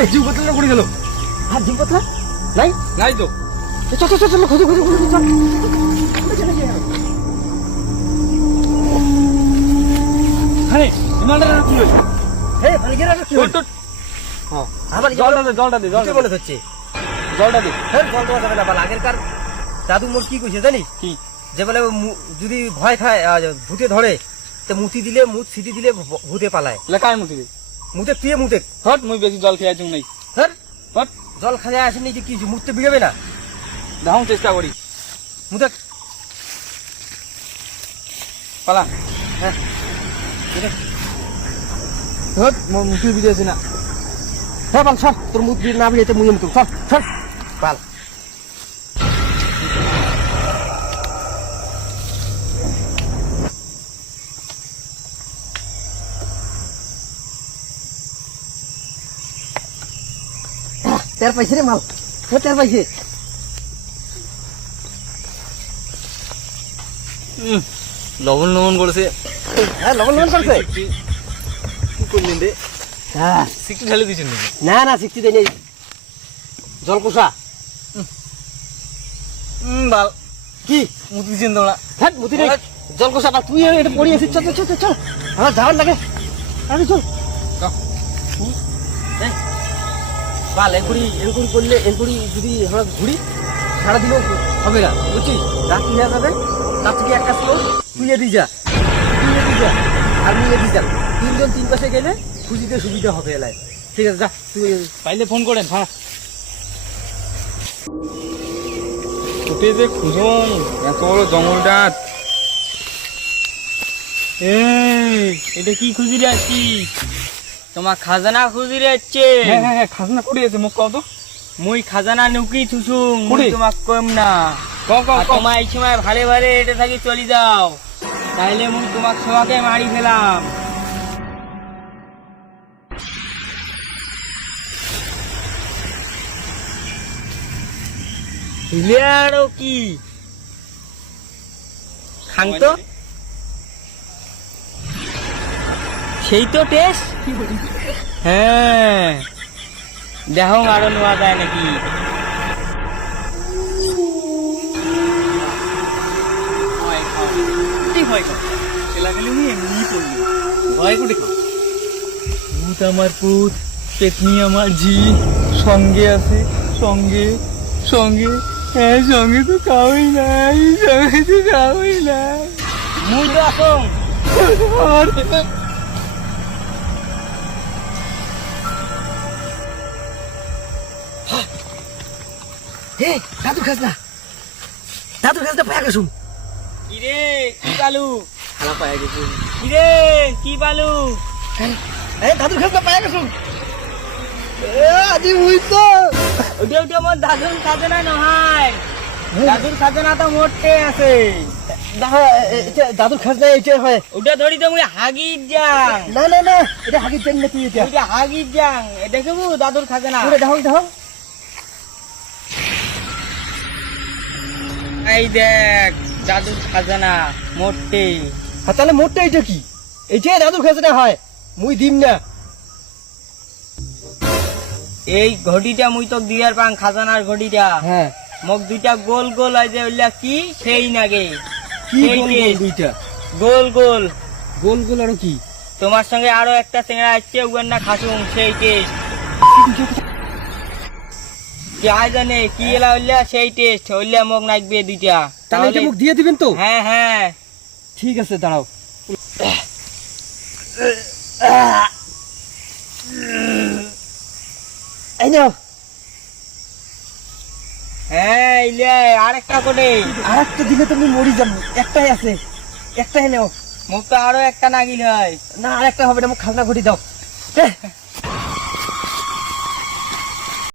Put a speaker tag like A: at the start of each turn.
A: কিরে জিউ পাতলা পড়ে গেল।
B: আর জিম কথা নাই?
A: নাই তো।
B: চল চল চল চল খুঁজে খুঁজে খুঁজে চল।
A: হ্যাঁ
B: হে হ্যাঁ। আমার
A: জলটা দে জলটা দে জলটা
B: হচ্ছে
A: জলটা দে।
B: হ্যাঁ জল দেওয়া যাবে না বাল আগেরকার দাদু মোর কি কইছে জানিস?
A: কি?
B: যে বলে যদি ভয় খায় ভূতে ধরে তো মুতি দিলে মুত সিটি দিলে ভূতে পালায়।
A: লেখায় মুতি
B: মুতে তুই মুতে।
A: হট মুই বেশি জল খেয়ে আছি নাই।
B: হ্যাঁ
A: হট।
B: জল খাওয়া আসেনি যে কি মুততে বিগাবে না।
A: দেখাও চেষ্টা করি।
B: মুতে।
A: পালা।
B: হ্যাঁ।
A: হট মুতি বিদেছি না।
B: হ্যাঁ বাল সর তোর মুখ না বিয়ে মুয়ে মুতু সর সর বাল তের পাইছে রে মাল। ও তের পাইছে।
A: লবণ লবণ করেছে।
B: হ্যাঁ লবণ লবণ করছে।
A: কি করলেন রে?
B: হ্যাঁ।
A: সিকটি ঢালে দিয়েছেন
B: না না শিখতে দেয় নেই জলকোষা
A: হুম বাল।
B: কি?
A: মুতি দিয়েছেন তোমরা।
B: হ্যাঁ মুতি রে। জলকোষা বাল তুই এটা পড়ে আছিস চল চল চল চল। আমার যাওয়ার লাগে। আরে চল।
A: চল।
B: বাল এনকুড়ি এনকুড়ি করলে এনকুড়ি যদি আমরা ঘুরি সারা সারাদিনও হবে না, বুঝছিস? রাত্রি হয়ে যাবে, তার থেকে এক কাজ কর তুইয়ে দিয়ে যা, তুইয়ে দিয়ে যা, আর নিয়ে দিয়ে যা। তিনজন তিন পাশে গেলে খুঁজিতে সুবিধা হবে এলায়। ঠিক আছে, যা, তুই
A: পাইলে ফোন করেন হ্যাঁ। কোথায় যে খুঁজুন এত বড় জঙ্গলটা
C: এই, এটা কি খুঁজি যাচ্ছি তোমার খাজানা খুঁজি যাচ্ছে
A: হ্যাঁ হ্যাঁ হ্যাঁ খাজনা করে আছে মুখ কত
C: মুই খাজানা নুকি থুসুং মুই তোমাক কম না।
A: ক ক
C: আর
A: ক
C: তোমার এই সময় ভালে ভালে এটা থাকি চলি যাও। তাইলে মুই তোমাক সবাকে মারি ফেলাম। হিলে আরও কি? খাং তো? সেই তো টেস্ট। হ্যাঁ। দেখো আরও নেওয়া যায় নাকি?
A: ভূত আমার পুত পেতনি আমার জি সঙ্গে আছে সঙ্গে সঙ্গে। হ্যাঁ সঙ্গে তো কাউই নাই সঙ্গে তো কাউই নাই।
C: মুই তো আসং।
B: হে দাদুর খাস না দাদুর খাস না পায়া গেছুম
C: কিরে কি বালু
B: খালা পায়া গেছুম
C: কিরে কি বালু
B: এ দাদুর খাস না পায়া গেছুম এ আজি মুই তো
C: ওটা ওটা মোর দাদুর খাজনা নহয়। দাদুর খাজনা তো মোটে আছে।
B: দাদা দাদুর খাস না এটা হয়।
C: ওটা ধরি তো মুই হাগির যাং।
B: না না না এটা হাগি চেন না তুই এটা
C: হাগির যাং। এ দেখব দাদুর খাজনা।
B: দেখো দেখো
C: এই দেখ দাদুর খাজনা মোটে।
B: আর তাহলে মোটটা এটা কি? এইটাই দাদুর খাস না হয়। মুই দিম না।
C: এই ঘটিটা মুই তো দিয়ার পাং খাজানার ঘটিটা।
B: হ্যাঁ।
C: মোক দুইটা গোল গোল হয় যে ওইলা কি? সেই নাগে।
B: কি গোল গোল দুইটা?
C: গোল গোল।
B: গোল গোল আর কি?
C: তোমার সঙ্গে আরও একটা চেংড়া আসছে উগার না খাসুম সেই টেস্ট যা জানে কি এলা হইলা? সেই টেস্ট হইলা মোক নাকবে দুইটা
B: তাহলে এটা মুখ দিয়ে দিবেন তো?
C: হ্যাঁ হ্যাঁ।
B: ঠিক আছে দাঁড়াও। এই নাও।
C: হ্যাঁ ইলে আরেকটা করে।
B: আর একটা দিলে তুমি মরি যাব। একটাই আছে। একটাই নাও।
C: মোক তো আরও একটা নাগিল হয়।
B: না আর একটা হবে না মুখ খাজনা ঘটি দাও।